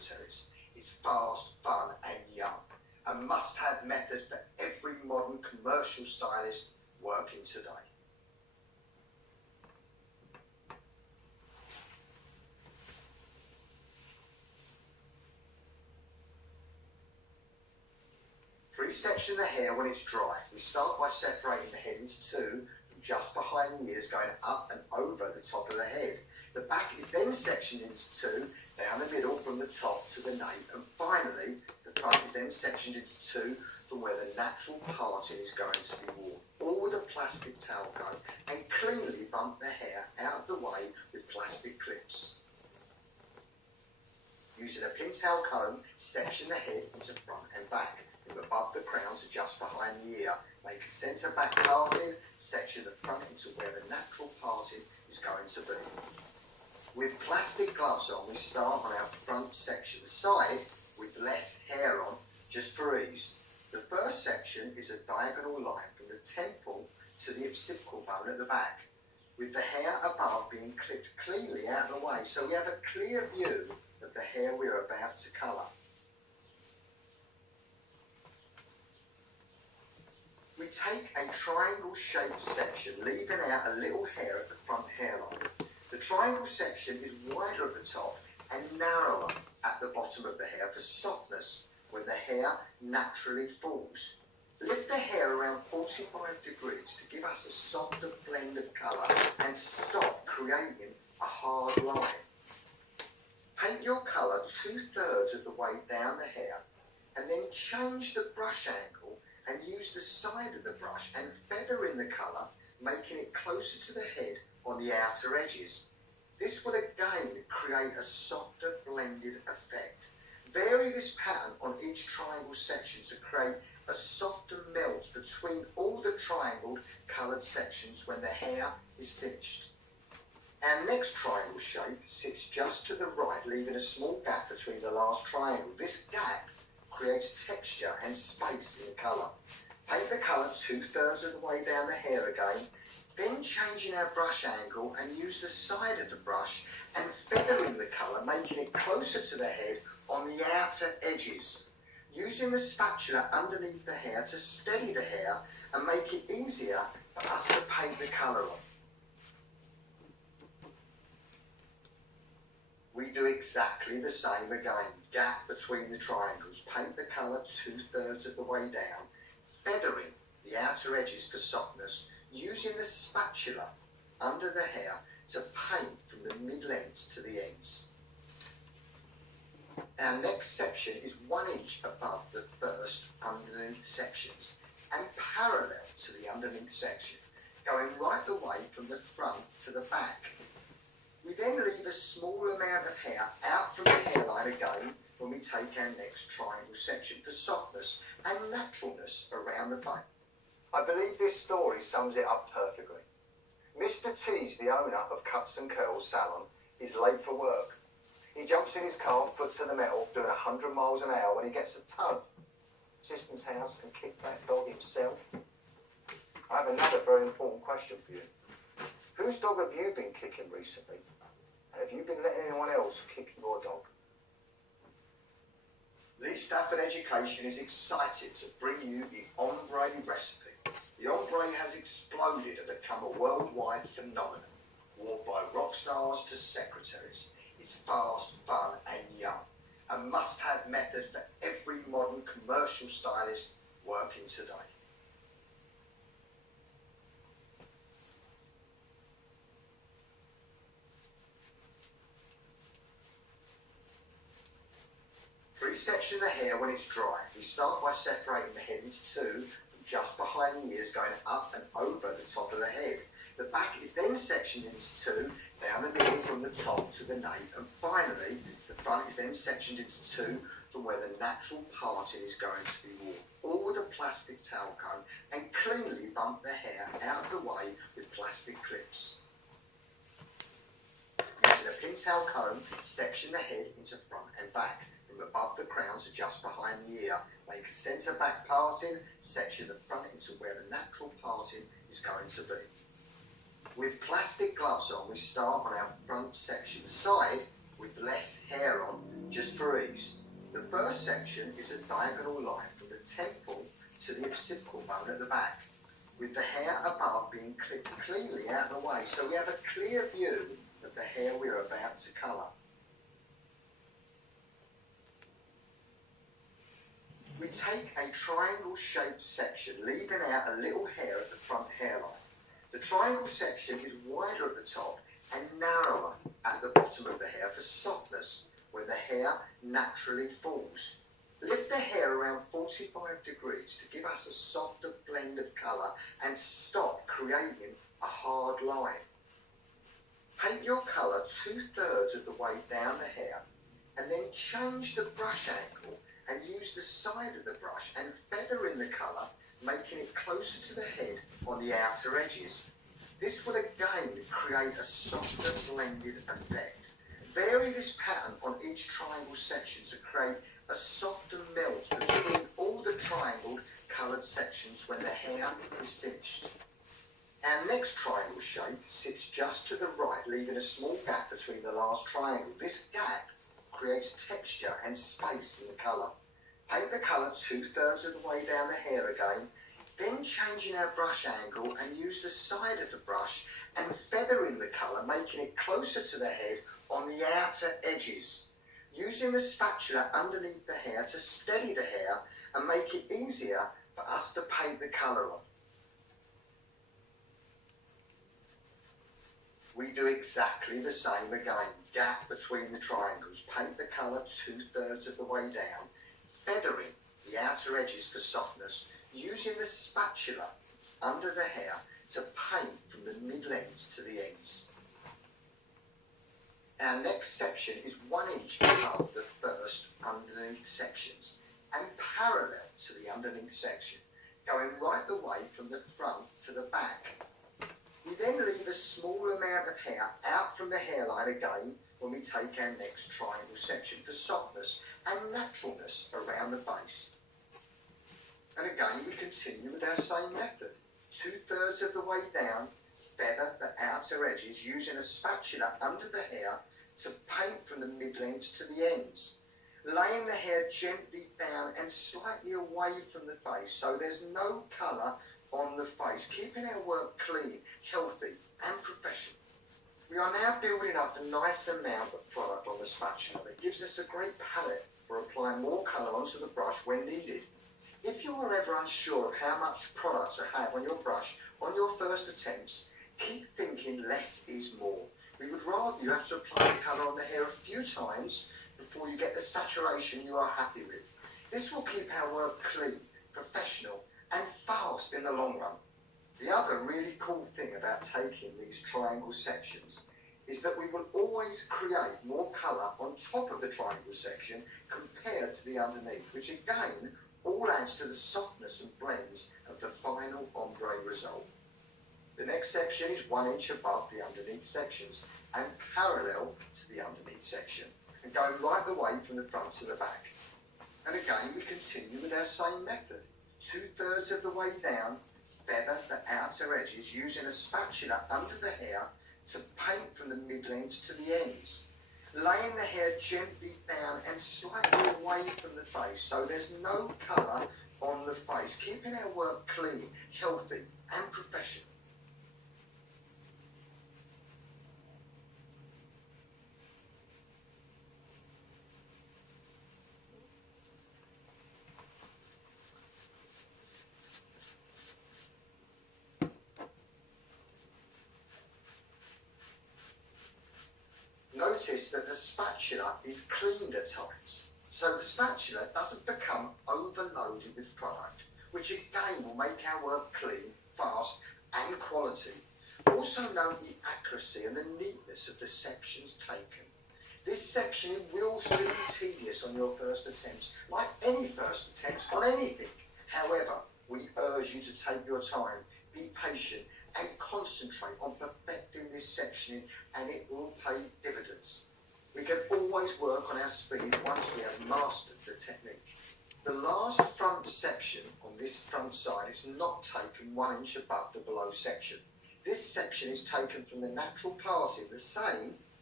secretaries. It's fast, fun and young. A must-have method for every modern commercial stylist working today. Pre-section the hair when it's dry. We start by separating the head into two, from just behind the ears going up and over the top of the head. The back is then sectioned into two, down the middle from the top to the nape, and finally the front is then sectioned into two from where the natural parting is going to be worn. All with a plastic towel comb, and cleanly bump the hair out of the way with plastic clips. Using a pin tail comb, section the head into front and back, from above the crown to just behind the ear. Make a centre back parting, section the front into where the natural parting is going to be. With plastic gloves on, we start on our front section, the side with less hair on, just for ease. The first section is a diagonal line from the temple to the occipital bone at the back, with the hair above being clipped cleanly out of the way, so we have a clear view of the hair we're about to colour. We take a triangle-shaped section, leaving out a little hair at the front hairline. The triangle section is wider at the top and narrower at the bottom of the hair for softness when the hair naturally falls. Lift the hair around 45 degrees to give us a softer blend of colour and stop creating a hard line. Paint your colour 2/3 of the way down the hair and then change the brush angle and use the side of the brush and feather in the colour, making it closer to the head on the outer edges. This will again create a softer blended effect. Vary this pattern on each triangle section to create a softer melt between all the triangled coloured sections when the hair is finished. Our next triangle shape sits just to the right, leaving a small gap between the last triangle. This gap creates texture and space in the colour. Paint the colour 2/3 of the way down the hair again, then changing our brush angle and use the side of the brush and feathering the colour, making it closer to the head on the outer edges. Using the spatula underneath the hair to steady the hair and make it easier for us to paint the colour on. We do exactly the same again. Gap between the triangles. Paint the colour 2/3 of the way down, feathering the outer edges for softness, using the spatula under the hair to paint from the mid-lengths to the ends. Our next section is 1 inch above the first underneath sections and parallel to the underneath section, going right the way from the front to the back. We then leave a small amount of hair out from the hairline again when we take our next triangle section for softness and naturalness around the face. I believe this story sums it up perfectly. Mr. T's, the owner of Cuts and Curls Salon, is late for work. He jumps in his car, foot to the metal, doing 100 miles an hour when he gets a tow. Assistant's house and kick that dog himself. I have another very important question for you. Whose dog have you been kicking recently? And have you been letting anyone else kick your dog? Lee Stafford Education is excited to bring you the Ombre recipe. The Ombre has exploded and become a worldwide phenomenon, worn by rock stars to secretaries. It's fast, fun and young. A must-have method for every modern commercial stylist working today. Pre-section the hair when it's dry. We start by separating the head into two, from just behind the ears going up and over the top of the head. The back is then sectioned into two, down the middle from the top to the nape, and finally the front is then sectioned into two from where the natural parting is going to be worn. All with a plastic towel comb, and cleanly bump the hair out of the way with plastic clips. Using a pin tail comb, section the head into front and back, from above the crown to just behind the ear. Make a centre back parting, section the front into where the natural parting is going to be. With plastic gloves on, we start on our front section, the side with less hair on, just for ease. The first section is a diagonal line from the temple to the occipital bone at the back, with the hair above being clipped cleanly out of the way, so we have a clear view of the hair we're about to colour. We take a triangle-shaped section, leaving out a little hair at the front hairline. The triangle section is wider at the top and narrower at the bottom of the hair for softness when the hair naturally falls. Lift the hair around 45 degrees to give us a softer blend of colour and stop creating a hard line. Paint your colour 2/3 of the way down the hair and then change the brush angle and use the side of the brush and feather in the colour, making it closer to the head on the outer edges. This will again create a softer blended effect. Vary this pattern on each triangle section to create a softer melt between all the triangled coloured sections when the hair is finished. Our next triangle shape sits just to the right, leaving a small gap between the last triangle. This gap creates texture and space in the colour. Paint the colour 2/3 of the way down the hair again, then changing our brush angle and use the side of the brush and feather in the colour, making it closer to the head on the outer edges. Using the spatula underneath the hair to steady the hair and make it easier for us to paint the colour on. We do exactly the same again. Gap between the triangles. Paint the colour 2/3 of the way down, feathering the outer edges for softness, using the spatula under the hair to paint from the mid-lengths to the ends. Our next section is 1 inch above the first underneath sections and parallel to the underneath section, going right the way from the front to the back. We then leave a small amount of hair out from the hairline again when we take our next triangle section for softness and naturalness around the face. And again we continue with our same method. 2/3 of the way down, feather the outer edges using a spatula under the hair to paint from the mid-lengths to the ends. Laying the hair gently down and slightly away from the face so there's no colour on the face, keeping our work clean, healthy and professional. We are now building up a nice amount of product on the spatula that gives us a great palette for applying more colour onto the brush when needed. If you are ever unsure of how much product to have on your brush on your first attempts, keep thinking less is more. We would rather you have to apply the colour on the hair a few times before you get the saturation you are happy with. This will keep our work clean, professional and fast in the long run. The other really cool thing about taking these triangle sections is that we will always create more colour on top of the triangle section compared to the underneath, which again all adds to the softness and blends of the final ombre result. The next section is 1 inch above the underneath sections and parallel to the underneath section and going right the way from the front to the back. And again we continue with our same method. 2/3 of the way down, feather the outer edges using a spatula under the hair to paint from the mid-lengths to the ends. Laying the hair gently down and slightly away from the face so there's no colour on the face, keeping our work clean, healthy and professional. Notice that the spatula is cleaned at times, so the spatula doesn't become overloaded with product, which again will make our work clean, fast and quality. Also note the accuracy and the neatness of the sections taken. This section will seem tedious on your first attempts, like any first attempts on anything. However, we urge you to take your time, be patient and concentrate on perfecting this section and it will pay dividends. We can always work on our speed once we have mastered the technique. The last front section on this front side is not taken 1 inch above the below section. This section is taken from the natural parting, the same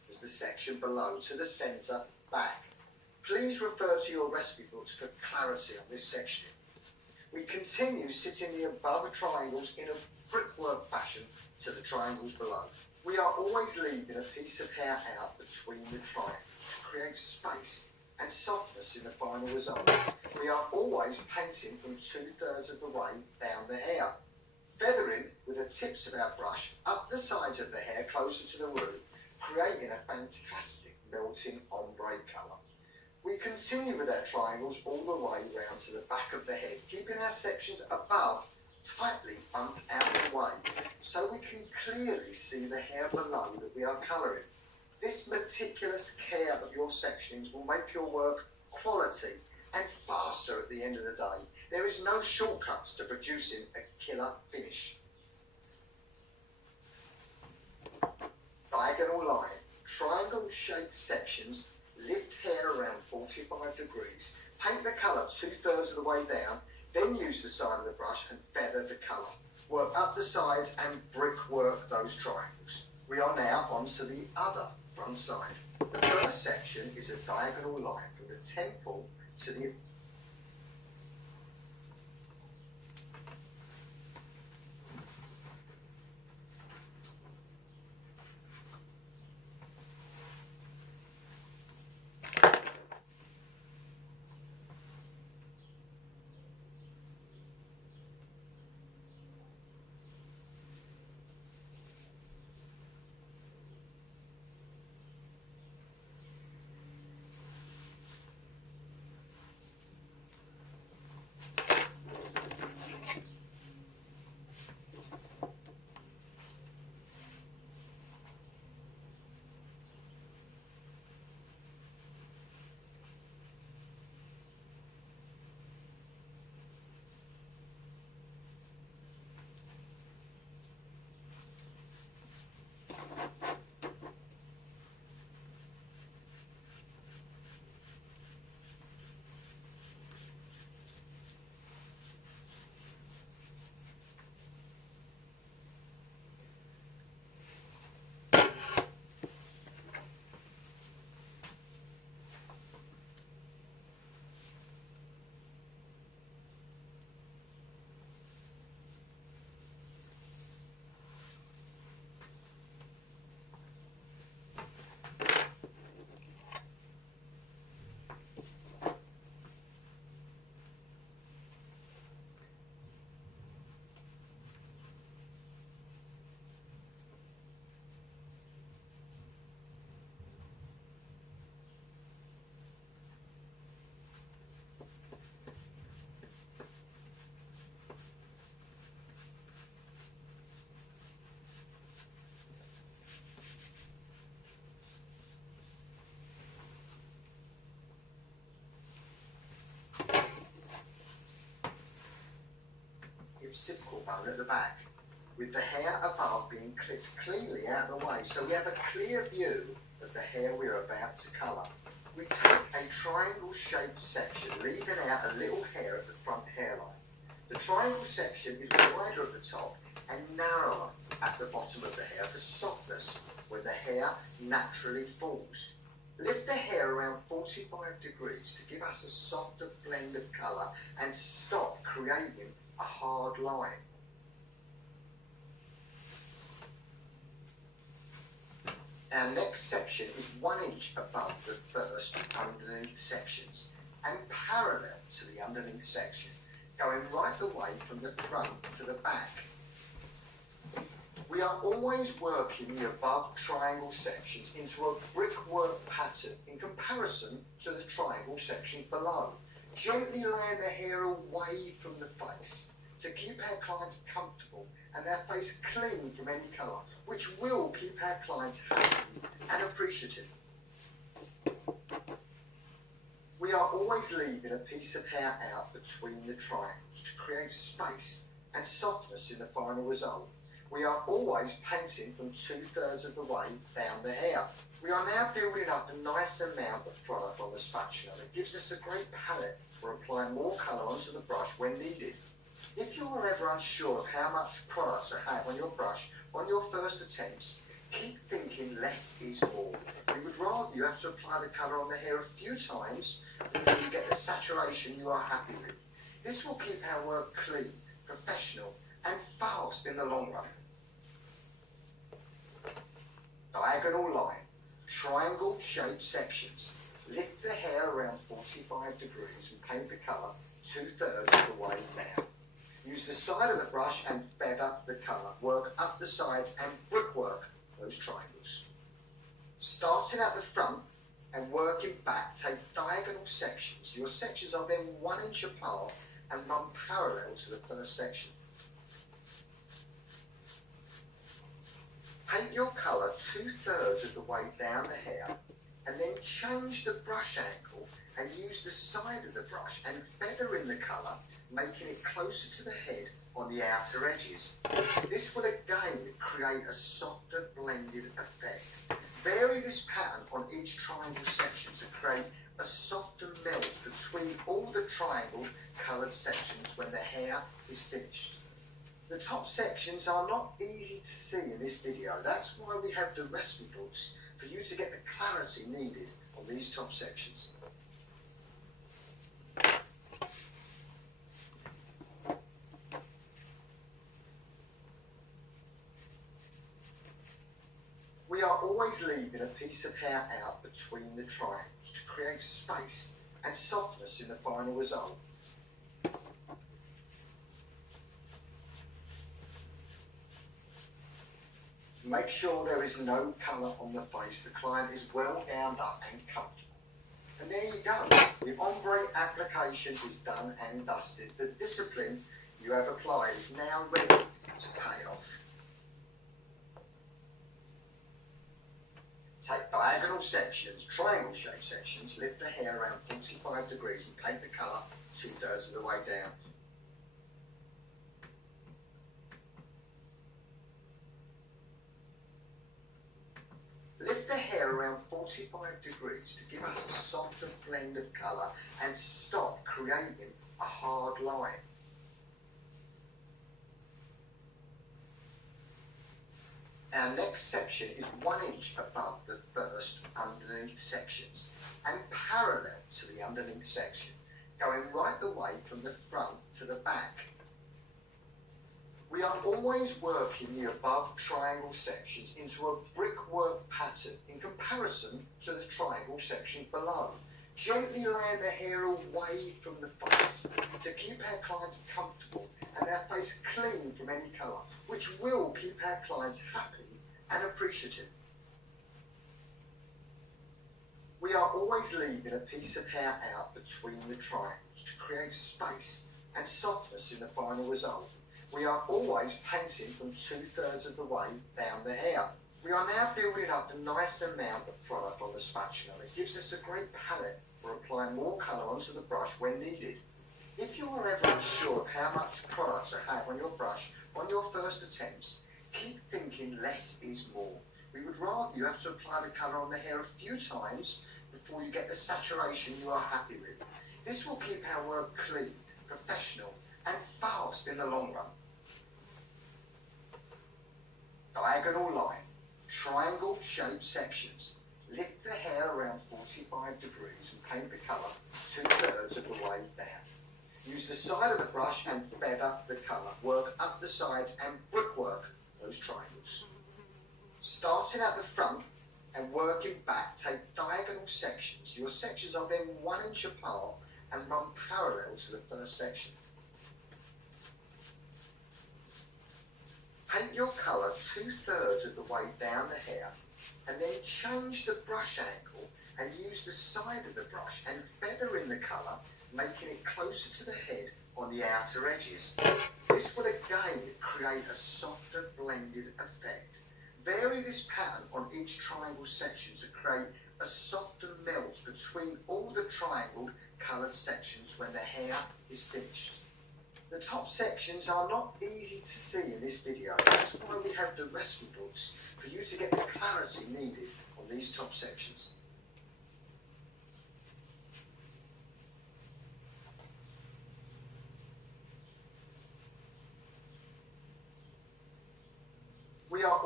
as the section below to the centre back. Please refer to your recipe books for clarity on this sectioning. We continue sitting the above triangles in a brickwork fashion to the triangles below. We are always leaving a piece of hair out between the triangles to create space and softness in the final result. We are always painting from 2/3 of the way down the hair, feathering with the tips of our brush up the sides of the hair closer to the root, creating a fantastic melting ombre colour. We continue with our triangles all the way round to the back of the head, keeping our sections above tightly bumped out of the way, so we can clearly see the hair below that we are colouring. This meticulous care of your sectionings will make your work quality and faster at the end of the day. There is no shortcuts to producing a killer finish. Diagonal line, triangle shaped sections, lift hair around 45 degrees, paint the colour 2/3 of the way down, then use the side of the brush and feather the colour. Work up the sides and brickwork those triangles. We are now onto the other front side. The first section is a diagonal line from the temple to the occipital bone at the back, with the hair above being clipped cleanly out of the way, so we have a clear view of the hair we're about to colour. We take a triangle-shaped section, leaving out a little hair at the front hairline. The triangle section is wider at the top and narrower at the bottom of the hair for softness where the hair naturally falls. Lift the hair around 45 degrees to give us a softer blend of colour and to stop creating a hard line. Our next section is 1 inch above the first underneath sections and parallel to the underneath section, going right the way from the front to the back. We are always working the above triangle sections into a brickwork pattern in comparison to the triangle sections below, gently laying the hair away from the face to keep our clients comfortable and their face clean from any colour, which will keep our clients happy and appreciative. We are always leaving a piece of hair out between the triangles to create space and softness in the final result. We are always painting from 2/3 of the way down the hair. We are now building up a nice amount of product on the spatula that gives us a great palette for applying more colour onto the brush when needed. If you are ever unsure of how much product to have on your brush on your first attempts, Keep thinking less is more. We would rather you have to apply the colour on the hair a few times before you get the saturation you are happy with. This will keep our work clean, professional and fast in the long run. Diagonal line, triangle shaped sections. Lift the hair around 45 degrees and paint the colour 2/3 of the way down. Use the side of the brush and feather the colour. Work up the sides and brickwork those triangles. Starting at the front and working back, take diagonal sections. Your sections are then 1 inch apart and run parallel to the first section. Paint your colour 2/3 of the way down the hair and then change the brush angle and use the side of the brush and feather in the colour, making it closer to the head on the outer edges. This will again create a softer blended effect. Vary this pattern on each triangle section to create a softer melt between all the triangle coloured sections when the hair is finished. The top sections are not easy to see in this video. That's why we have the recipe books for you to get the clarity needed on these top sections. We are always leaving a piece of hair out between the triangles to create space and softness in the final result. Make sure there is no colour on the face. The client is well gowned up and comfortable. And there you go. The ombre application is done and dusted. The discipline you have applied is now ready to pay off. Take diagonal sections, triangle shaped sections, lift the hair around 45 degrees and paint the colour 2/3 of the way down. Lift the hair around 45 degrees to give us a softer blend of colour and stop creating a hard line. Our next section is 1 inch above the first underneath sections and parallel to the underneath section, going right the way from the front to the back. We are always working the above triangle sections into a brickwork pattern in comparison to the triangle section below, gently laying the hair away from the face to keep our clients comfortable and our face clean from any colour, which will keep our clients happy and appreciative. We are always leaving a piece of hair out between the triangles to create space and softness in the final result. We are always painting from 2/3 of the way down the hair. We are now building up a nice amount of product on the spatula that gives us a great palette for applying more colour onto the brush when needed. If you are ever unsure of how much product to have on your brush on your first attempts, keep thinking less is more. We would rather you have to apply the colour on the hair a few times before you get the saturation you are happy with. This will keep our work clean, professional and fast in the long run. Diagonal line, triangle shaped sections. Lift the hair around 45 degrees and paint the colour 2/3 of the way down. Use the side of the brush and feather the colour. Work up the sides and brickwork those triangles. Starting at the front and working back, take diagonal sections. Your sections are then 1 inch apart and run parallel to the first section. Paint your colour 2/3 of the way down the hair and then change the brush angle and use the side of the brush and feather in the colour, making it closer to the head on the outer edges. This will again create a softer blended effect. Vary this pattern on each triangle section to create a softer melt between all the triangle coloured sections when the hair is finished. The top sections are not easy to see in this video. That's why we have the recipe books for you to get the clarity needed on these top sections. We are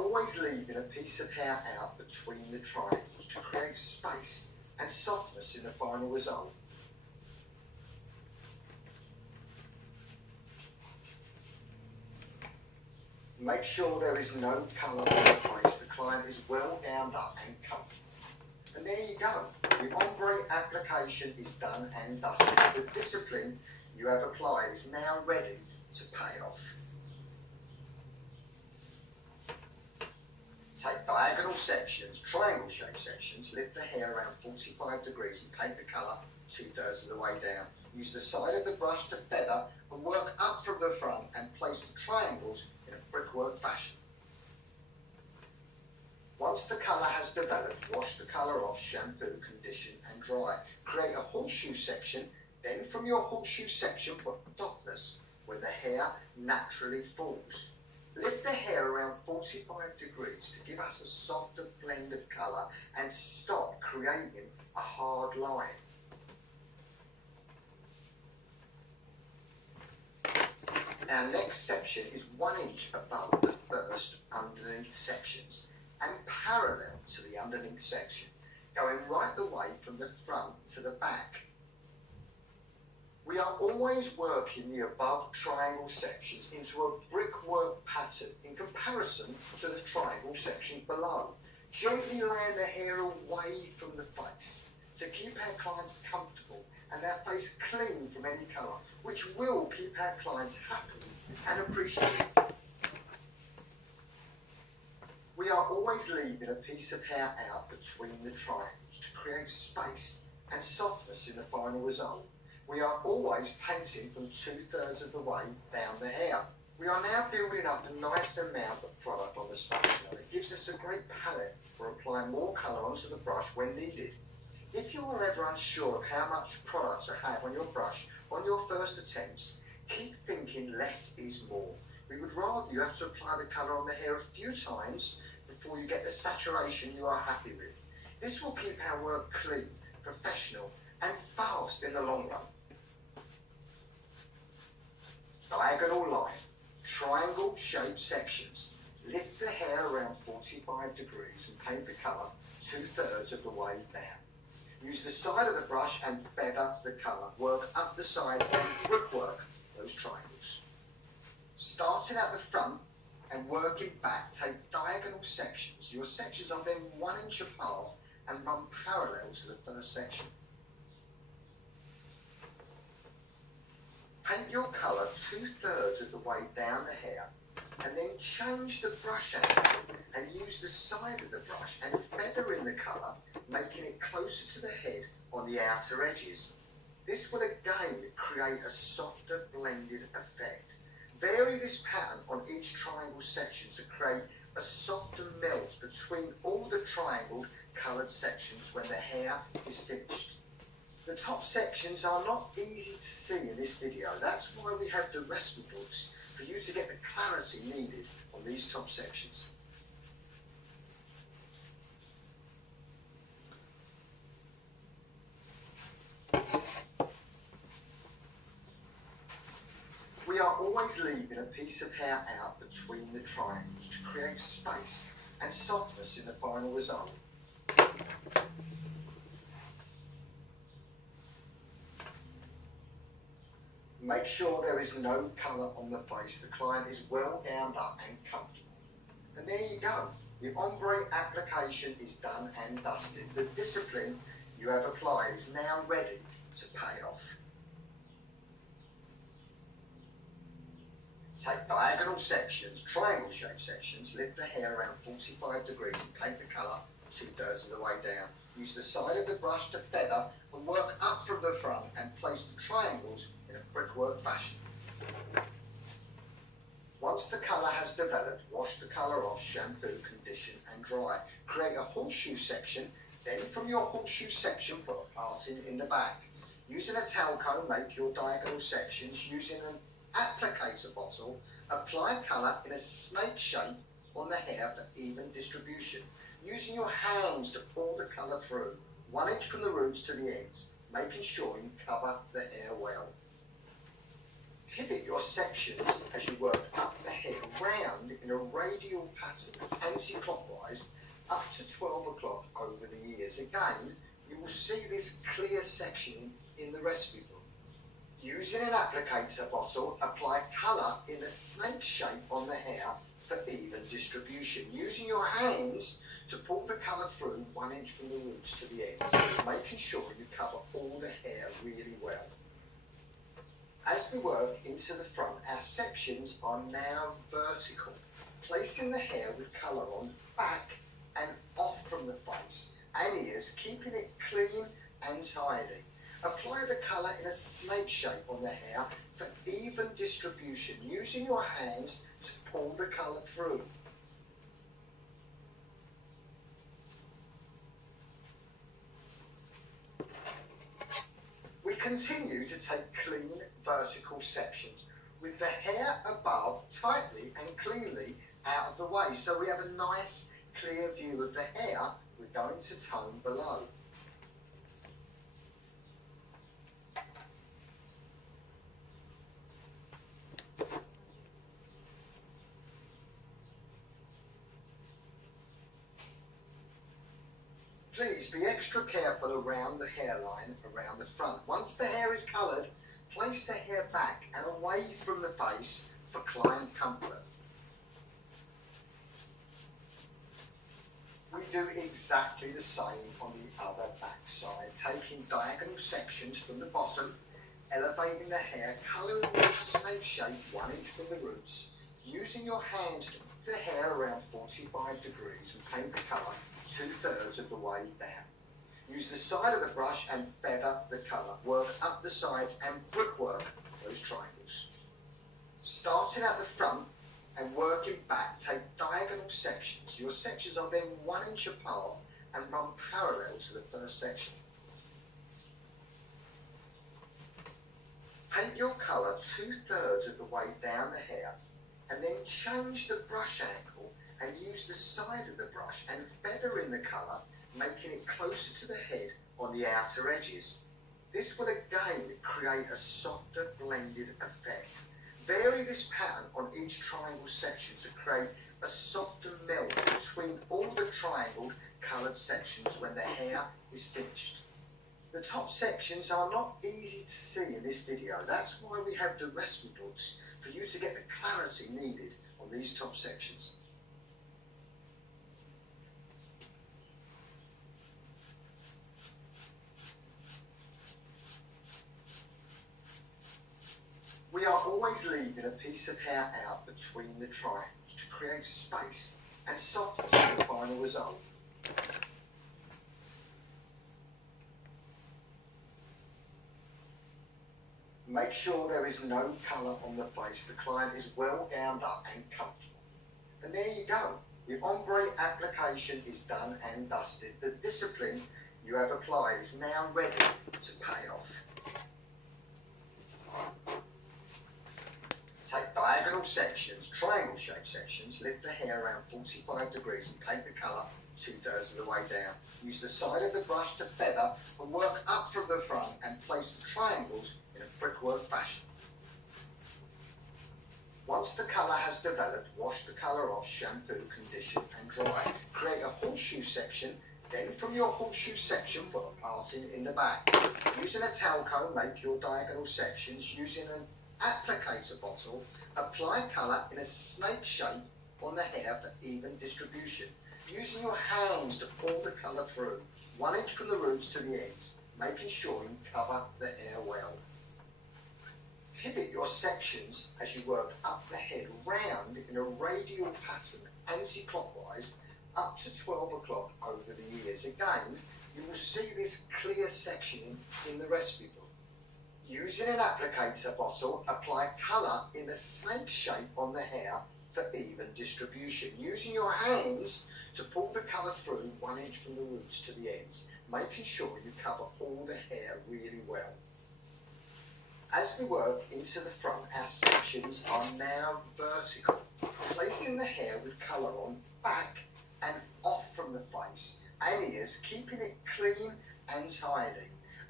always leaving a piece of hair out between the triangles to create space and softness in the final result. Make sure there is no colour on the face. The client is well gowned up and comfortable. And there you go. The ombre application is done and dusted. The discipline you have applied is now ready to pay off. Take diagonal sections, triangle shaped sections, lift the hair around 45 degrees and paint the colour 2/3 of the way down. Use the side of the brush to feather and work up from the front and place the triangles in a brickwork fashion. Once the colour has developed, wash the colour off, shampoo, condition and dry. Create a horseshoe section, then from your horseshoe section put softness where the hair naturally falls. Lift the hair around 45 degrees to give us a softer blend of colour and stop creating a hard line. Our next section is 1 inch above the first underneath sections and parallel to the underneath section, going right the way from the front to the back. We are always working the above triangle sections into a brickwork pattern in comparison to the triangle section below, gently laying the hair away from the face to keep our clients comfortable and their face clean from any colour, which will keep our clients happy and appreciated. We are always leaving a piece of hair out between the triangles to create space and softness in the final result. We are always painting from 2/3 of the way down the hair. We are now building up a nice amount of product on the spatula that gives us a great palette for applying more colour onto the brush when needed. If you are ever unsure of how much product to have on your brush on your first attempts, keep thinking less is more. We would rather you have to apply the colour on the hair a few times before you get the saturation you are happy with. This will keep our work clean, professional and fast in the long run. Diagonal line, triangle shaped sections. Lift the hair around 45 degrees and paint the colour 2/3 of the way down. Use the side of the brush and feather the colour. Work up the sides and brickwork those triangles. Starting at the front and working back, take diagonal sections. Your sections are then 1 inch apart and run parallel to the first section. Paint your colour 2/3 of the way down the hair and then change the brush angle and use the side of the brush and feather in the colour, making it closer to the head on the outer edges. This will again create a softer blended effect. Vary this pattern on each triangle section to create a softer melt between all the triangled coloured sections when the hair is finished. The top sections are not easy to see in this video. That's why we have the recipe books for you to get the clarity needed on these top sections. We are always leaving a piece of hair out between the triangles to create space and softness in the final result. Make sure there is no colour on the face. The client is well gowned up and comfortable. And there you go. The ombre application is done and dusted. The discipline you have applied is now ready to pay off. Take diagonal sections, triangle shaped sections, lift the hair around 45 degrees and paint the colour 2/3 of the way down. Use the side of the brush to feather and work up from the front and place the triangles in a brickwork fashion. Once the colour has developed, wash the colour off, shampoo, condition and dry. Create a horseshoe section, then from your horseshoe section put a parting in the back. Using a towel comb, make your diagonal sections. Using an applicator bottle, apply colour in a snake shape on the hair for even distribution. Using your hands to pull the colour through, 1 inch from the roots to the ends, making sure you cover the hair well. Pivot your sections as you work up the head round in a radial pattern anti-clockwise up to 12 o'clock over the ears. Again, you will see this clear section in the recipe book. Using an applicator bottle, apply colour in a snake shape on the hair for even distribution. Using your hands to pull the colour through 1 inch from the roots to the ends, making sure you cover all the hair really well. As we work into the front, our sections are now vertical, placing the hair with colour on back and off from the face and ears, keeping it clean and tidy. Apply the colour in a snake shape on the hair for even distribution, using your hands to pull the colour through. We continue to take clean vertical sections with the hair above tightly and cleanly out of the way, so we have a nice clear view of the hair we're going to tone below. Please be extra careful around the hairline, around the front. Once the hair is coloured, place the hair back and away from the face for client comfort. We do exactly the same on the other back side, taking diagonal sections from the bottom, elevating the hair, colouring in a snake shape 1 inch from the roots, using your hands to put the hair around 45 degrees and paint the colour 2/3 of the way down. Use the side of the brush and feather the colour. Work up the sides and brickwork those triangles. Starting at the front and working back, take diagonal sections. Your sections are then 1 inch apart and run parallel to the first section. Paint your colour 2/3 of the way down the hair and then change the brush angle and use the side of the brush and feather in the colour, making it closer to the head on the outer edges. This will again create a softer blended effect. Vary this pattern on each triangle section to create a softer melt between all the triangled coloured sections when the hair is finished. The top sections are not easy to see in this video. That's why we have the recipe books for you to get the clarity needed on these top sections. We are always leaving a piece of hair out between the triangles to create space and softness in the final result. Make sure there is no colour on the face. The client is well gowned up and comfortable. And there you go. The ombre application is done and dusted. The discipline you have applied is now ready to pay off. Take diagonal sections, triangle shaped sections, lift the hair around 45 degrees and paint the colour 2/3 of the way down. Use the side of the brush to feather and work up from the front and place the triangles in a brickwork fashion. Once the colour has developed, wash the colour off, shampoo, condition and dry. Create a horseshoe section, then from your horseshoe section put a parting in the back. Using a towel comb, make your diagonal sections. Using an applicator bottle, apply colour in a snake shape on the hair for even distribution. Using your hands to pull the colour through 1 inch from the roots to the ends, making sure you cover the hair well. Pivot your sections as you work up the head round in a radial pattern anti-clockwise up to 12 o'clock over the ears. Again, you will see this clear section in the recipe book. Using an applicator bottle, apply colour in a snake shape on the hair for even distribution. Using your hands to pull the colour through 1 inch from the roots to the ends, making sure you cover all the hair really well. As we work into the front, our sections are now vertical, placing the hair with colour on back and off from the face and ears, keeping it clean and tidy.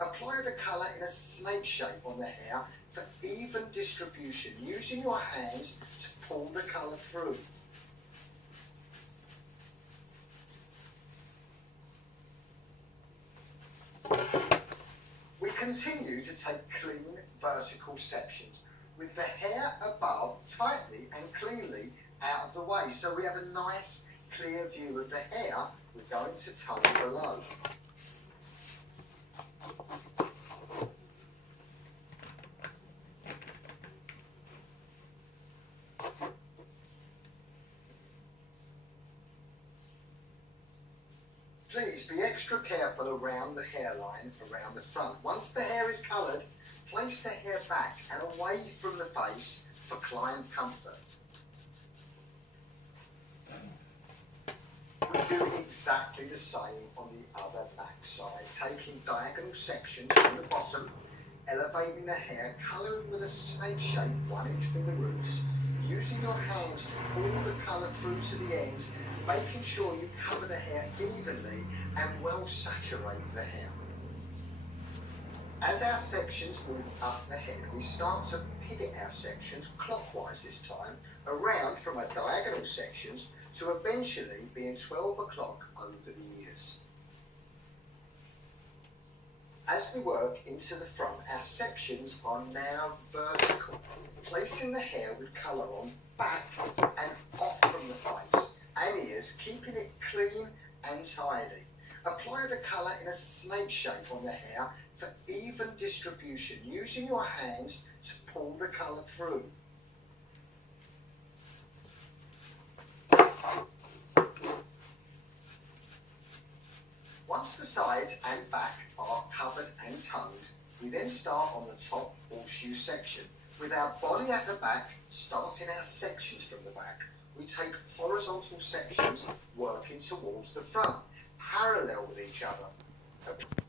Apply the colour in a snake shape on the hair for even distribution, using your hands to pull the colour through. We continue to take clean vertical sections with the hair above tightly and cleanly out of the way, so we have a nice clear view of the hair we're going to tone below. Please be extra careful around the hairline, around the front. Once the hair is coloured, place the hair back and away from the face for client comfort. We're doing exactly the same on the other back side, taking diagonal sections from the bottom, elevating the hair, colouring with a snake shape 1 inch from the roots, using your hands to pull the colour through to the ends, making sure you cover the hair evenly and well saturate the hair. As our sections move up the head, we start to pivot our sections clockwise this time, around from our diagonal sections to eventually being 12 o'clock over the ears. As we work into the front, our sections are now vertical, placing the hair with colour on back and off from the face and ears, keeping it clean and tidy. Apply the colour in a snake shape on the hair for even distribution, using your hands to pull the colour through. Once the sides and back are covered and toned, we then start on the top horseshoe section. With our body at the back, starting our sections from the back, we take horizontal sections working towards the front, parallel with each other.